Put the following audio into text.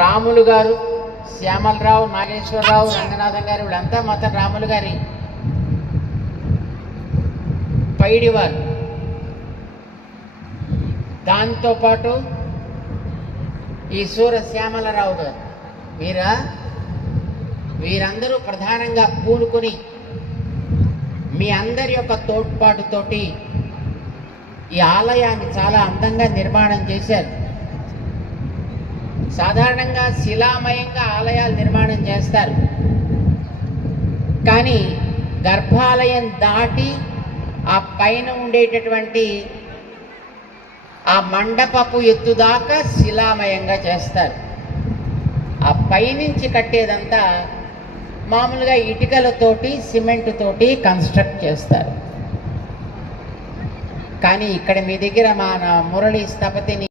రాములు గారు, శ్యామలరావు, నాగేశ్వరరావు, రంగనాథం గారు వీళ్ళంతా మొత్తం రాములు గారి పైడివారు. దాంతోపాటు ఈ సూర శ్యామలరావు గారు వీరందరూ ప్రధానంగా పూనుకొని మీ అందరి యొక్క తోడ్పాటుతోటి ఈ ఆలయాన్ని చాలా అందంగా నిర్మాణం చేశారు. సాధారణంగా శిలామయంగా ఆలయాలు నిర్మాణం చేస్తారు, కానీ గర్భాలయం దాటి ఆ పైన ఉండేటటువంటి ఆ మండపపు ఎత్తుదాకా శిలామయంగా చేస్తారు. ఆ పైనుంచి కట్టేదంతా మామూలుగా ఇటుకలతోటి సిమెంటుతోటి కన్స్ట్రక్ట్ చేస్తారు. కానీ ఇక్కడ మీ దగ్గర మన మురళి స్థపతిని